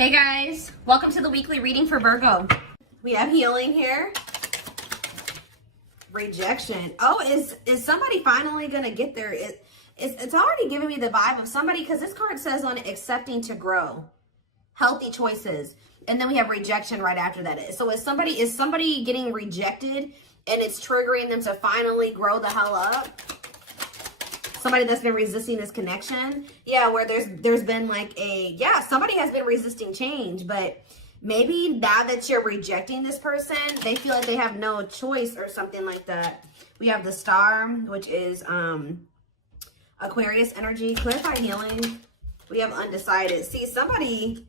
Hey guys, welcome to the weekly reading for Virgo. We have healing here. Rejection. Oh, is somebody finally gonna get there? It's already giving me the vibe of somebody, because this card says on it, accepting to grow, healthy choices, and then we have rejection right after that. So is somebody getting rejected and it's triggering them to finally grow the hell up? Somebody that's been resisting this connection. Yeah, where there's been like somebody has been resisting change, but maybe now that you're rejecting this person, they feel like they have no choice or something like that. We have the Star, which is Aquarius energy, clarified healing. We have undecided. See, things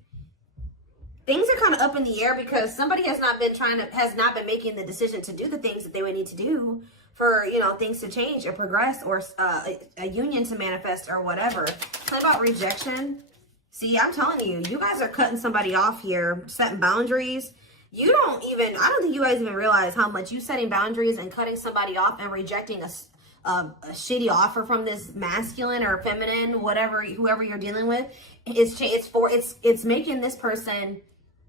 are kind of up in the air because somebody has not been making the decision to do the things that they would need to do for, things to change or progress, or a union to manifest or whatever. Talk about rejection. See, I'm telling you, you guys are cutting somebody off here, setting boundaries. I don't think you guys even realize how much you setting boundaries and cutting somebody off and rejecting a shitty offer from this masculine or feminine, whoever you're dealing with. It's making this person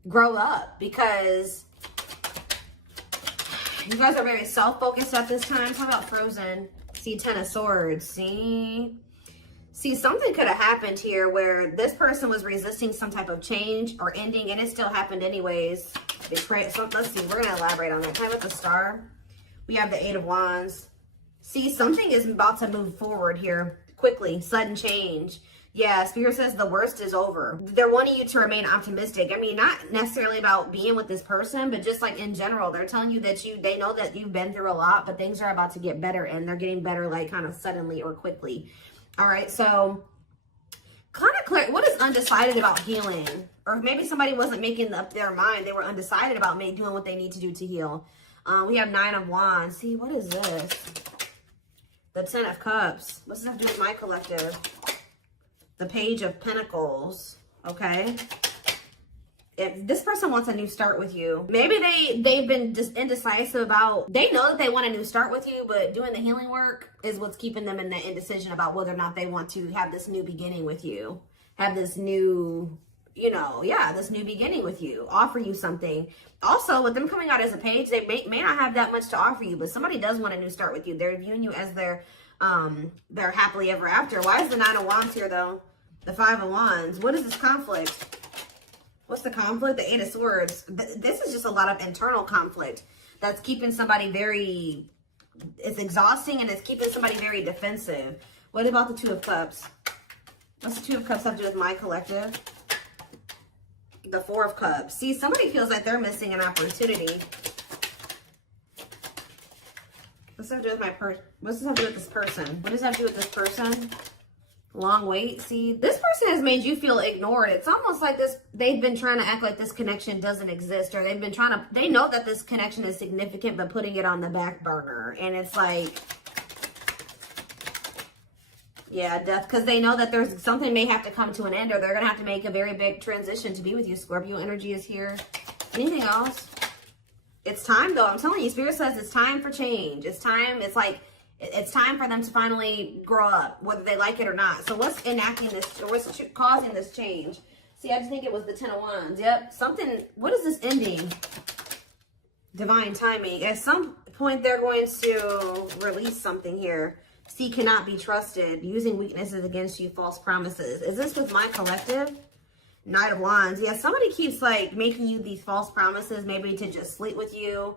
grow up, because you guys are very self-focused at this time. Talk about Frozen. See, Ten of Swords. See, something could have happened here where this person was resisting some type of change or ending, and it still happened anyways. So let's see. We're going to elaborate on that. Time with the Star. We have the Eight of Wands. See, something is about to move forward here quickly. Sudden change. Yeah, Spirit says the worst is over. They're wanting you to remain optimistic. I mean, not necessarily about being with this person, but just like in general, they're telling you that they know that you've been through a lot, but things are about to get better, and they're getting better like kind of suddenly or quickly. All right, so kind of clear. What is undecided about healing? Or maybe somebody wasn't making up their mind. They were undecided about doing what they need to do to heal. We have Nine of Wands. See, what is this? The Ten of Cups. What's this have to do with my collective? The Page of Pentacles. Okay. If this person wants a new start with you, maybe they've been just indecisive about, they know that they want a new start with you, but doing the healing work is what's keeping them in that indecision about whether or not they want to have this new beginning with you, have this new, this new beginning with you, offer you something. Also, with them coming out as a page, they may not have that much to offer you, but somebody does want a new start with you. They're viewing you as their happily ever after. Why is the Nine of Wands here though? The Five of Wands. What is this conflict? What's the conflict? The Eight of Swords. This is just a lot of internal conflict that's keeping somebody it's exhausting, and it's keeping somebody very defensive. What about the Two of Cups? What's the Two of Cups have to do with my collective? The Four of Cups. See, somebody feels like they're missing an opportunity. What's that have to do with what's this have to do with this person? What does that have to do with this person? Long wait. See, this person has made you feel ignored. It's almost like they've been trying to act like this connection doesn't exist, or they know that this connection is significant, but putting it on the back burner. And it's like, yeah, death, because they know that there's something may have to come to an end, or they're going to have to make a very big transition to be with you. Scorpio energy is here. Anything else? It's time though. I'm telling you, Spirit says it's time for change. It's time. It's time for them to finally grow up, whether they like it or not. So what's enacting this, or what's causing this change? See, I just think it was the Ten of Wands. Yep. What is this ending? Divine timing. At some point, they're going to release something here. See, cannot be trusted. Using weaknesses against you, false promises. Is this with my collective? Knight of Wands. Yeah, somebody keeps making you these false promises, maybe to just sleep with you.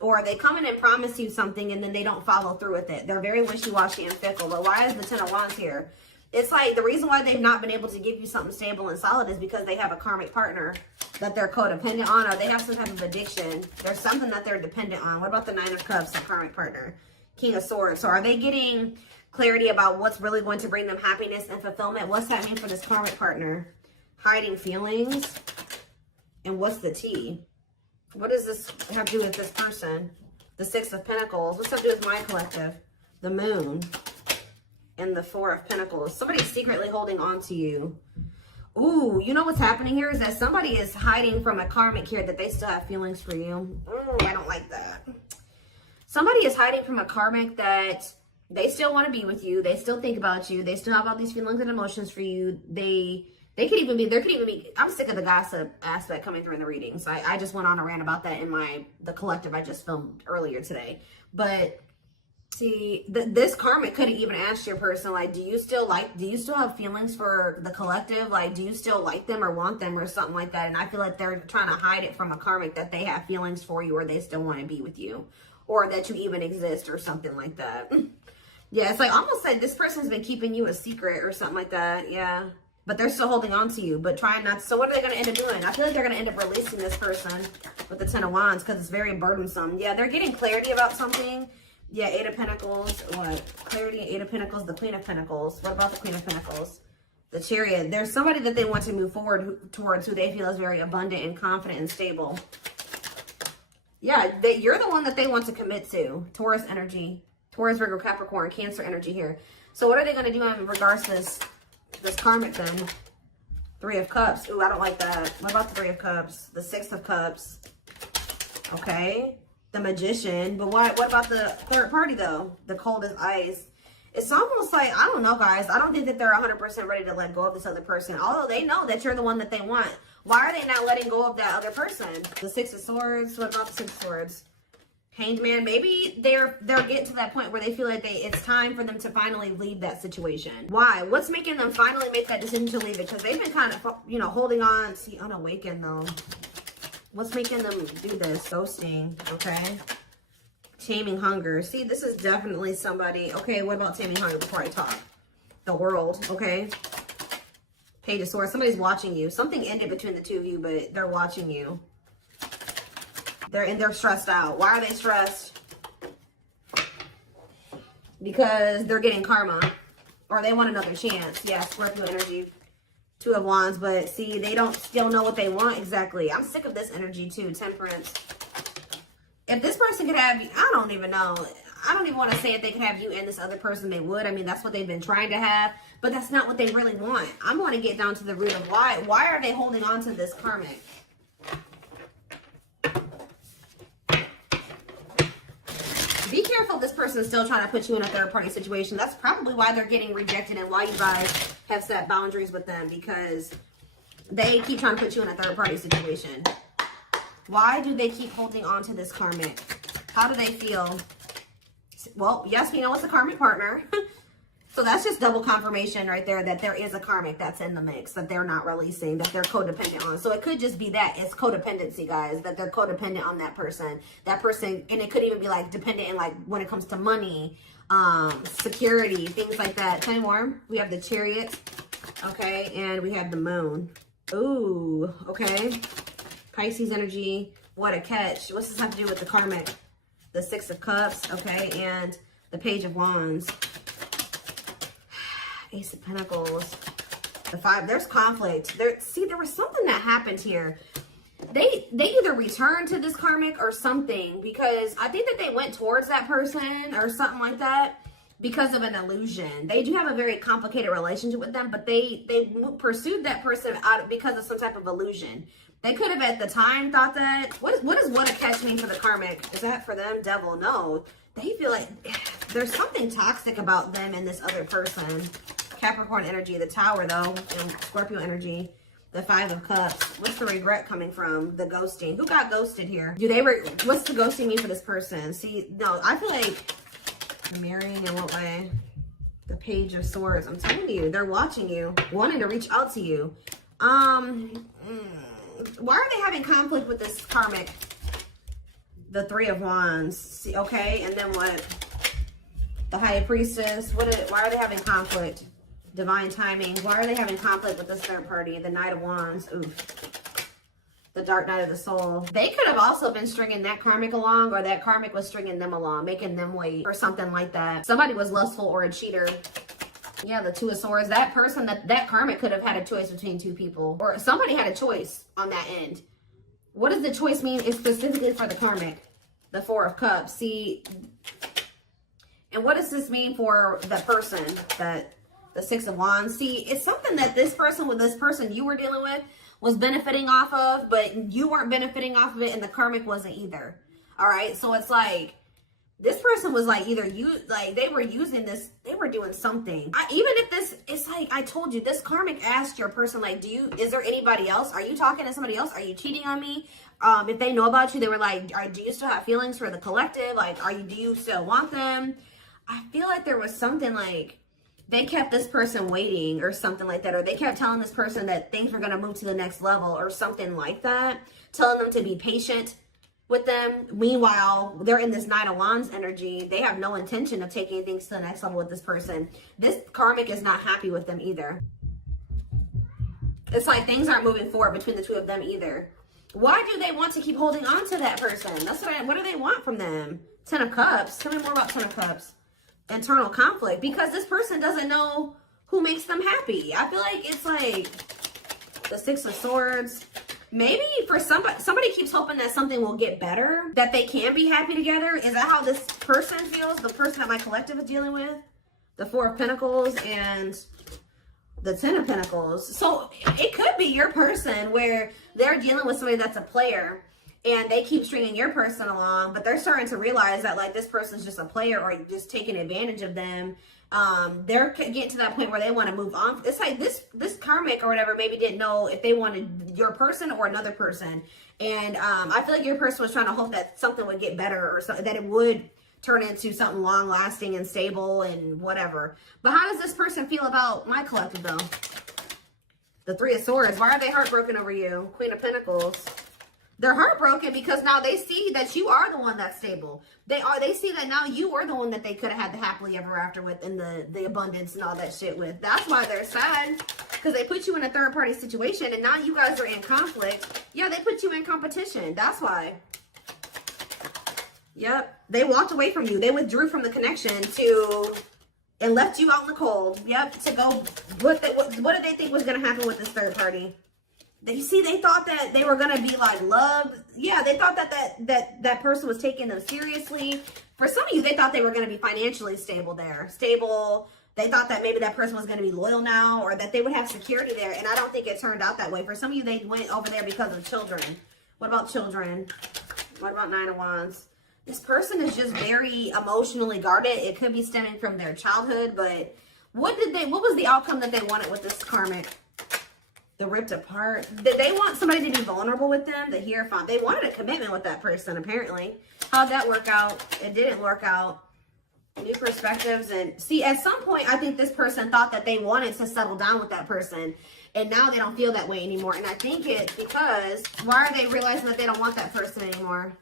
Or they come in and promise you something and then they don't follow through with it. They're very wishy-washy and fickle. But why is the Ten of Wands here? It's like the reason why they've not been able to give you something stable and solid is because they have a karmic partner that they're codependent on, or they have some type of addiction. There's something that they're dependent on. What about the Nine of Cups, the karmic partner? King of Swords. So are they getting clarity about what's really going to bring them happiness and fulfillment? What's that mean for this karmic partner? Hiding feelings. And what's the tea? What does this have to do with this person? The Six of Pentacles. What's that to do with my collective? The Moon. And the Four of Pentacles. Somebody's secretly holding on to you. Ooh, you know what's happening here is that somebody is hiding from a karmic here that they still have feelings for you. I don't like that. Somebody is hiding from a karmic that they still want to be with you. They still think about you. They still have all these feelings and emotions for you. They There could even be, I'm sick of the gossip aspect coming through in the readings. I just went on a rant about that in the collective I just filmed earlier today. But see, this karmic could have even asked your person, like, do you still have feelings for the collective? Like, do you still like them or want them or something like that? And I feel like they're trying to hide it from a karmic that they have feelings for you or they still want to be with you or that you even exist or something like that. Yeah, it's like almost like this person's been keeping you a secret or something like that. Yeah. But they're still holding on to you, but trying not to. So what are they going to end up doing? I feel like they're going to end up releasing this person with the Ten of Wands because it's very burdensome. Yeah, they're getting clarity about something. Yeah, Eight of Pentacles. What? Clarity, Eight of Pentacles, the Queen of Pentacles. What about the Queen of Pentacles? The Chariot. There's somebody that they want to move forward towards who they feel is very abundant and confident and stable. Yeah, you're the one that they want to commit to. Taurus energy. Taurus, Virgo, Capricorn, Cancer energy here. So what are they going to do in regards to this karmic then? Three of Cups. Ooh, I don't like that. What about the Three of Cups? The Six of Cups. Okay. The Magician. But what about the third party though? The Cold as Ice. It's almost like, I don't know, guys. I don't think that they're 100% ready to let go of this other person. Although they know that you're the one that they want. Why are they not letting go of that other person? The Six of Swords. What about the Six of Swords? Hanged Man. Maybe they'll get to that point where they feel like it's time for them to finally leave that situation. Why? What's making them finally make that decision to leave it? Because they've been kind of, holding on. See, unawakened though. What's making them do this? Ghosting. Okay. Taming Hunger. See, this is definitely somebody. Okay, what about Taming Hunger before I talk? The World. Okay. Page of Swords. Somebody's watching you. Something ended between the two of you, but they're watching you. They're stressed out. Why are they stressed? Because they're getting karma. Or they want another chance. Yeah, Scorpio energy. Two of Wands. But see, they don't still know what they want exactly. I'm sick of this energy too. Temperance. If this person could have you, I don't even know. I don't even want to say if they could have you and this other person, they would. I mean, that's what they've been trying to have. But that's not what they really want. I'm going to get down to the root of why. Why are they holding on to this karmic? Be careful, this person is still trying to put you in a third-party situation. That's probably why they're getting rejected and why you guys have set boundaries with them, because they keep trying to put you in a third-party situation. Why do they keep holding on to this karmic? How do they feel? Well, yes, we know it's a karmic partner. So that's just double confirmation right there that there is a karmic that's in the mix that they're not releasing, that they're codependent on. So it could just be that it's codependency, guys, that they're codependent on that person. That person, and it could even be like dependent in like when it comes to money, security, things like that. Tell me more. We have the Chariot, okay, and we have the Moon. Ooh, okay. Pisces energy. What a catch. What's this have to do with the karmic? The Six of Cups, okay, and the Page of Wands. Ace of Pentacles. The Five. There's conflict. There was something that happened here. They either returned to this karmic or something, because I think that they went towards that person or something like that because of an illusion. They do have a very complicated relationship with them, but they pursued that person out because of some type of illusion. They could have at the time thought that. What does what a catch mean for the karmic? Is that for them? Devil? No. They feel like there's something toxic about them and this other person. Capricorn energy, the Tower though, and Scorpio energy, the Five of Cups. What's the regret coming from? The ghosting. Who got ghosted here? What's the ghosting mean for this person? See, no, I feel like the marrying in what way? The Page of Swords. I'm telling you, they're watching you, wanting to reach out to you. Why are they having conflict with this karmic? The Three of Wands. See, okay, and then what? The High Priestess. Why are they having conflict? Divine Timing. Why are they having conflict with this third party? The Knight of Wands. Oof. The Dark Night of the Soul. They could have also been stringing that karmic along, or that karmic was stringing them along, making them wait or something like that. Somebody was lustful or a cheater. Yeah, the Two of Swords. That person, that karmic could have had a choice between two people, or somebody had a choice on that end. What does the choice mean? It's specifically for the karmic. The Four of Cups. See, and what does this mean for the person? That the Six of Wands. See, it's something that this person you were dealing with was benefiting off of, but you weren't benefiting off of it, and the karmic wasn't either. All right, so it's like This person was like either they were using this, they were doing something. Even if this, it's like I told you, this karmic asked your person, like, is there anybody else? Are you talking to somebody else? Are you cheating on me? If they know about you, they were like, do you still have feelings for the collective? Like, do you still want them? I feel like there was something like they kept this person waiting or something like that, or they kept telling this person that things were going to move to the next level or something like that, telling them to be patient with them. Meanwhile, they're in this Nine of Wands energy. They have no intention of taking things to the next level with this person. This karmic is not happy with them either. It's like things aren't moving forward between the two of them either. Why do they want to keep holding on to that person? That's what do they want from them? 10 of Cups. Tell me more about 10 of Cups. Internal conflict. Because this person doesn't know who makes them happy. I feel like it's like the 6 of Swords. Maybe for somebody keeps hoping that something will get better, that they can be happy together. Is that how this person feels? The person that my collective is dealing with? The 4 of Pentacles and the 10 of Pentacles. So it could be your person where they're dealing with somebody that's a player and they keep stringing your person along, but they're starting to realize that like this person's just a player or just taking advantage of them. They're getting to that point where they want to move on. It's like this karmic or whatever maybe didn't know if they wanted your person or another person. And I feel like your person was trying to hope that something would get better or something, that it would turn into something long lasting and stable and whatever. But how does this person feel about my collective though? The 3 of Swords. Why are they heartbroken over you? Queen of Pentacles. They're heartbroken because now they see that you are the one that's stable. They see that now you are the one that they could have had the happily ever after with and the abundance and all that shit with. That's why they're sad. Because they put you in a third party situation and now you guys are in conflict. Yeah, they put you in competition. That's why. Yep. They walked away from you. They withdrew from the connection and left you out in the cold. Yep. To go, what did they think was going to happen with this third party? They thought that they were going to be like loved. Yeah, they thought that person was taking them seriously. For some of you, they thought they were going to be financially stable there. Stable. They thought that maybe that person was going to be loyal now or that they would have security there. And I don't think it turned out that way. For some of you, they went over there because of children. What about children? What about 9 of Wands? This person is just very emotionally guarded. It could be stemming from their childhood, but what was the outcome that they wanted with this karmic? The ripped apart. Did they want somebody to be vulnerable with them? The Hierophant. They wanted a commitment with that person, apparently. How'd that work out? It didn't work out. New perspectives. And see, at some point, I think this person thought that they wanted to settle down with that person. And now they don't feel that way anymore. And I think it's because, why are they realizing that they don't want that person anymore?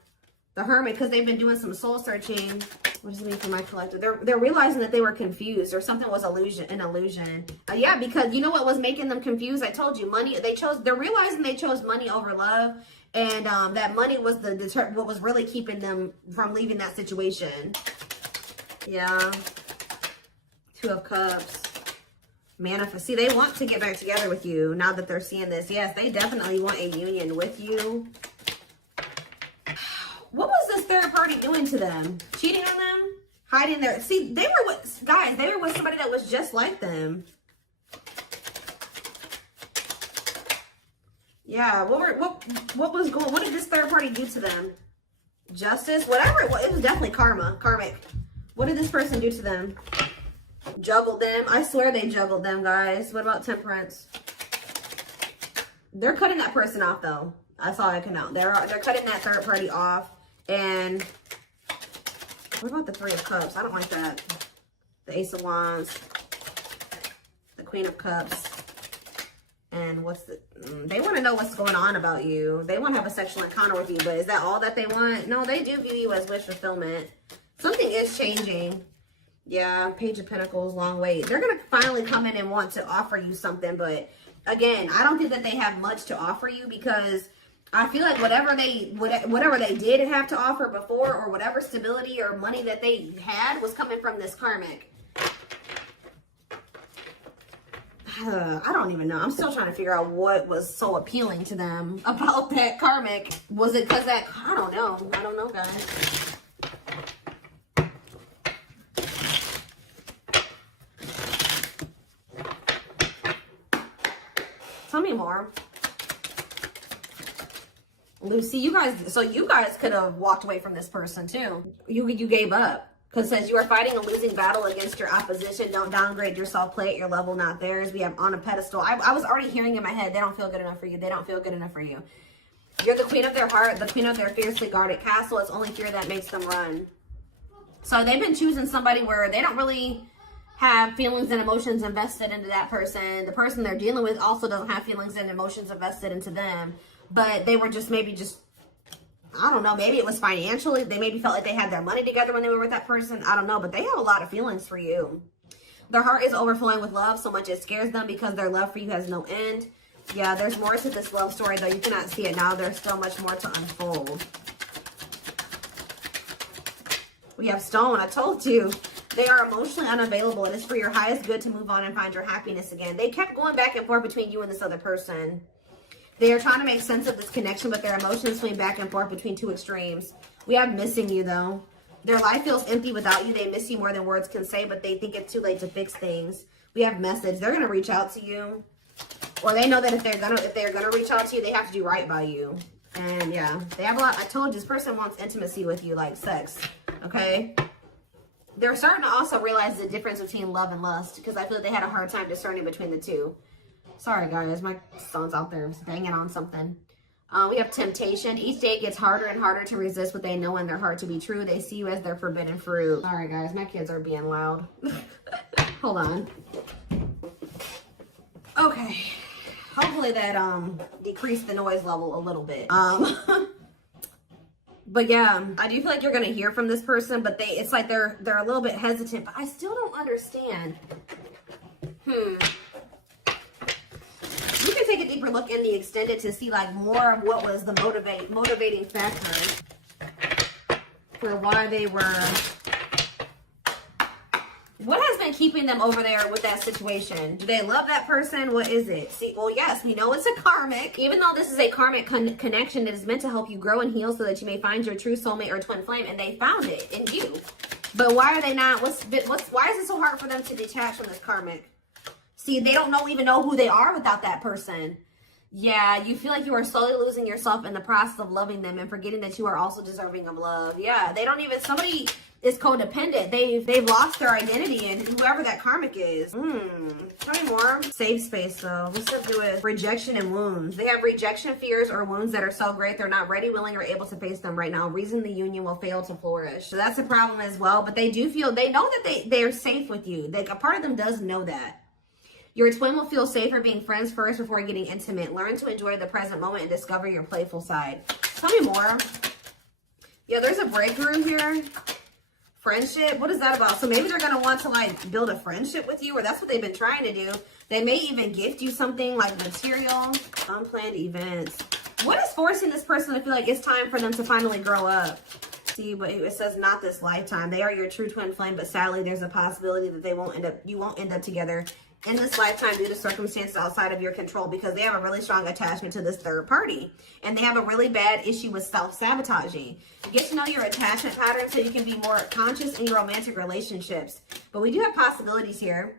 The Hermit, because they've been doing some soul searching. What does it mean for my collective? They're realizing that they were confused or something was an illusion. Yeah, because you know what was making them confused? I told you, money. They're realizing they chose money over love, and that money was what was really keeping them from leaving that situation. Yeah. 2 of Cups. Manifest. See, they want to get back together with you now that they're seeing this. Yes, they definitely want a union with you. What was this third party doing to them? Cheating on them? Hiding their... See, they were with... Guys, they were with somebody that was just like them. Yeah, what was going... What did this third party do to them? Justice? Whatever it was. It was definitely karma. Karmic. What did this person do to them? Juggled them. I swear they juggled them, guys. What about Temperance? They're cutting that person off, though. That's all I can know. They're cutting that third party off. And what about the 3 of Cups? I don't like that. The Ace of Wands. The Queen of Cups. And they want to know what's going on about you. They want to have a sexual encounter with you, but is that all that they want? No, they do view you as wish fulfillment. Something is changing. Yeah, Page of Pentacles, long wait. They're going to finally come in and want to offer you something, but again, I don't think that they have much to offer you because I feel like whatever they did have to offer before or whatever stability or money that they had was coming from this karmic. I don't even know. I'm still trying to figure out what was so appealing to them about that karmic. Was it because that... I don't know. I don't know, guys. Tell me more. Lucy, you guys could have walked away from this person too. You gave up. Because it says you are fighting a losing battle against your opposition. Don't downgrade yourself. Play at your level, not theirs. We have on a pedestal. I was already hearing in my head, they don't feel good enough for you. They don't feel good enough for you. You're the queen of their heart, the queen of their fiercely guarded castle. It's only fear that makes them run. So they've been choosing somebody where they don't really have feelings and emotions invested into that person. The person they're dealing with also doesn't have feelings and emotions invested into them. But they were just I don't know, maybe it was financially. They maybe felt like they had their money together when they were with that person. I don't know, but they have a lot of feelings for you. Their heart is overflowing with love so much it scares them because their love for you has no end. Yeah, there's more to this love story, though. You cannot see it now. There's still much more to unfold. We have Stone. I told you. They are emotionally unavailable. It is for your highest good to move on and find your happiness again. They kept going back and forth between you and this other person. They are trying to make sense of this connection, but their emotions swing back and forth between two extremes. We have missing you, though. Their life feels empty without you. They miss you more than words can say, but they think it's too late to fix things. We have message. They're going to reach out to you. Or they know that if they're gonna reach out to you, they have to do right by you. And yeah, they have a lot. I told you, this person wants intimacy with you, like sex. Okay? They're starting to also realize the difference between love and lust, because I feel like they had a hard time discerning between the two. Sorry, guys. My son's out there banging on something. We have temptation. Each day gets harder and harder to resist what they know in their heart to be true. They see you as their forbidden fruit. Sorry, guys. My kids are being loud. Hold on. Okay. Hopefully that decreased the noise level a little bit. But yeah, I do feel like you're going to hear from this person, but it's like they're a little bit hesitant, but I still don't understand. You can take a deeper look in the extended to see like more of what was the motivating factor for why they were. What has been keeping them over there with that situation? Do they love that person? What is it? See, well, yes, we know it's a karmic. Even though this is a karmic connection, it is meant to help you grow and heal so that you may find your true soulmate or twin flame, and they found it in you. But why are they not? Why is it so hard for them to detach from this karmic? See, they don't even know who they are without that person. Yeah, you feel like you are slowly losing yourself in the process of loving them and forgetting that you are also deserving of love. Yeah, somebody is codependent. They've lost their identity in whoever that karmic is. Tell me more. Safe space, though. What's to do with rejection and wounds? They have rejection fears or wounds that are so great they're not ready, willing, or able to face them right now. Reason the union will fail to flourish. So that's a problem as well. But they know that they're safe with you. A part of them does know that. Your twin will feel safer being friends first before getting intimate. Learn to enjoy the present moment and discover your playful side. Tell me more. Yeah, there's a breakthrough here. Friendship. What is that about? So maybe they're going to want to like build a friendship with you, or that's what they've been trying to do. They may even gift you something like material. Unplanned events. What is forcing this person to feel like it's time for them to finally grow up? See, but it says not this lifetime. They are your true twin flame, but sadly there's a possibility that you won't end up together in this lifetime due to circumstances outside of your control, because they have a really strong attachment to this third party, and they have a really bad issue with self-sabotaging. Get to know your attachment pattern so you can be more conscious in your romantic relationships. But we do have possibilities here.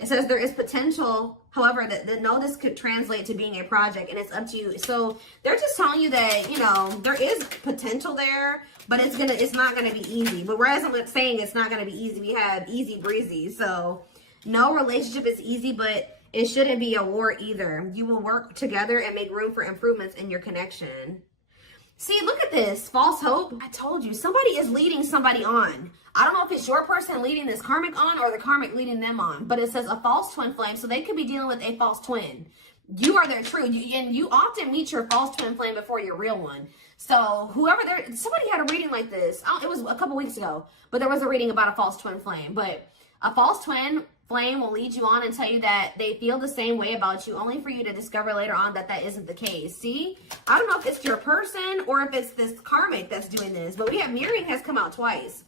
It says there is potential, however, that this could translate to being a project, and it's up to you. So they're just telling you that, there is potential there, but it's not gonna be easy. But whereas I'm saying it's not gonna be easy, we have easy breezy. So no relationship is easy, but it shouldn't be a war either. You will work together and make room for improvements in your connection. See, look at this. False hope. I told you, somebody is leading somebody on. I don't know if it's your person leading this karmic on or the karmic leading them on, but it says a false twin flame, so they could be dealing with a false twin. You are their true, and you often meet your false twin flame before your real one. So somebody had a reading like this. It was a couple weeks ago, but there was a reading about a false twin flame. But a false twin flame will lead you on and tell you that they feel the same way about you, only for you to discover later on that isn't the case. See, I don't know if it's your person or if it's this karmic that's doing this, but we have mirroring has come out twice.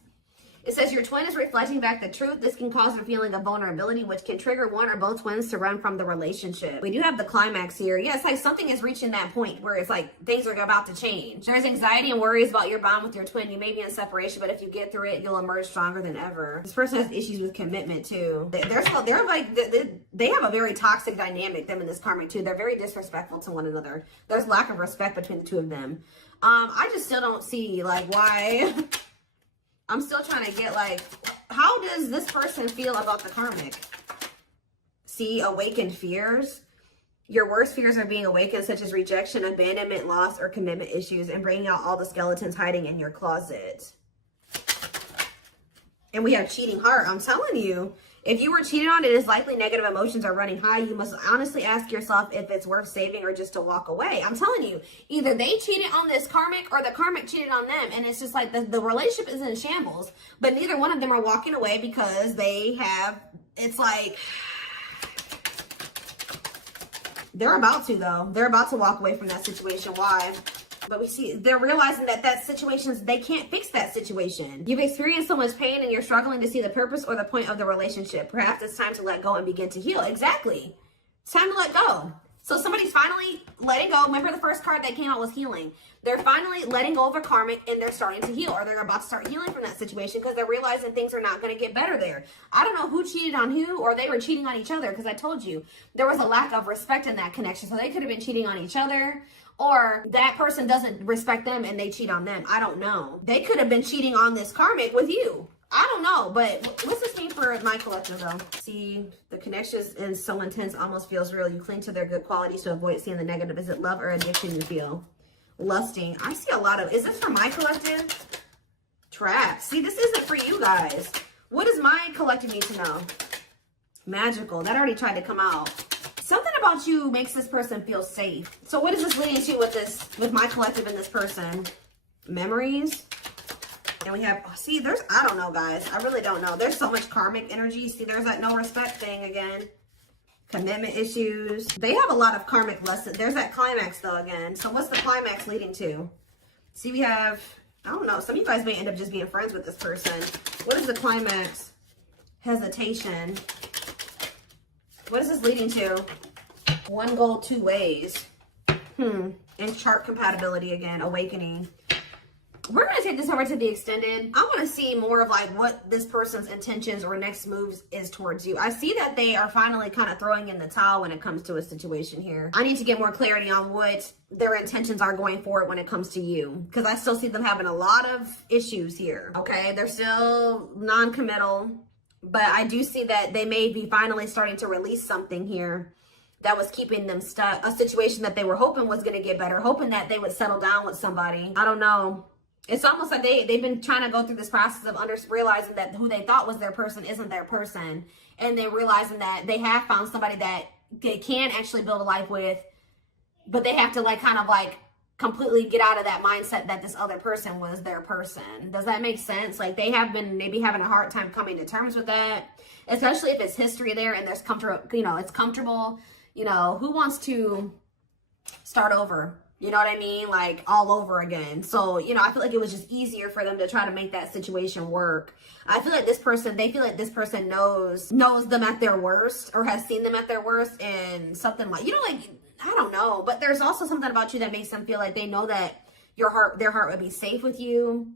It says your twin is reflecting back the truth. This can cause a feeling of vulnerability, which can trigger one or both twins to run from the relationship. We do have the climax here. Yeah, it's like something is reaching that point where it's like things are about to change. There's anxiety and worries about your bond with your twin. You may be in separation, but if you get through it, you'll emerge stronger than ever. This person has issues with commitment too. They have a very toxic dynamic, them and this karmic too. They're very disrespectful to one another. There's lack of respect between the two of them. I just still don't see like why. I'm still trying to get like, how does this person feel about the karmic? See, awakened fears. Your worst fears are being awakened, such as rejection, abandonment, loss, or commitment issues, and bringing out all the skeletons hiding in your closet. And we have cheating heart. I'm telling you, if you were cheated on, it is likely negative emotions are running high. You must honestly ask yourself if it's worth saving or just to walk away. I'm telling you, either they cheated on this karmic or the karmic cheated on them. And it's just like the relationship is in shambles. But neither one of them are walking away because they have, it's like, they're about to though. They're about to walk away from that situation. Why? But we see they're realizing that situations, they can't fix that situation. You've experienced so much pain and you're struggling to see the purpose or the point of the relationship. Perhaps it's time to let go and begin to heal. Exactly. It's time to let go. So somebody's finally letting go. Remember the first card that came out was healing. They're finally letting go of a karmic and they're starting to heal, or they're about to start healing from that situation because they're realizing things are not going to get better there. I don't know who cheated on who, or they were cheating on each other, because I told you there was a lack of respect in that connection. So they could have been cheating on each other, or that person doesn't respect them and they cheat on them. I don't know. They could have been cheating on this karmic with you. I don't know, but what's this mean for my collective though? See, the connection is so intense, almost feels real. You cling to their good qualities to avoid seeing the negative. Is it love or addiction you feel? Lusting. I see a lot of, is this for my collective? Trap. See, this isn't for you guys. What does my collective need to know? Magical. That already tried to come out. Something about you makes this person feel safe. So what is this leading to with my collective and this person? Memories. And we have, see, I don't know, guys. I really don't know. There's so much karmic energy. See, there's that no respect thing again. Commitment issues. They have a lot of karmic lessons. There's that climax, though, again. So what's the climax leading to? See, we have, I don't know. Some of you guys may end up just being friends with this person. What is the climax? Hesitation. What is this leading to? One goal, two ways. And chart compatibility again. Awakening. We're going to take this over to the extended. I want to see more of like what this person's intentions or next moves is towards you. I see that they are finally kind of throwing in the towel when it comes to a situation here. I need to get more clarity on what their intentions are going forward when it comes to you, because I still see them having a lot of issues here. Okay, they're still non-committal, but I do see that they may be finally starting to release something here that was keeping them stuck. A situation that they were hoping was going to get better, hoping that they would settle down with somebody. I don't know. It's almost like they've been trying to go through this process of realizing that who they thought was their person isn't their person. And they're realizing that they have found somebody that they can actually build a life with, but they have to like kind of like completely get out of that mindset that this other person was their person. Does that make sense? Like they have been maybe having a hard time coming to terms with that, especially if it's history there and there's comfortable, it's comfortable. Who wants to start over? You know what I mean? Like all over again. So, I feel like it was just easier for them to try to make that situation work. I feel like they feel like this person knows them at their worst, or has seen them at their worst, and something like, I don't know. But there's also something about you that makes them feel like they know that their heart would be safe with you.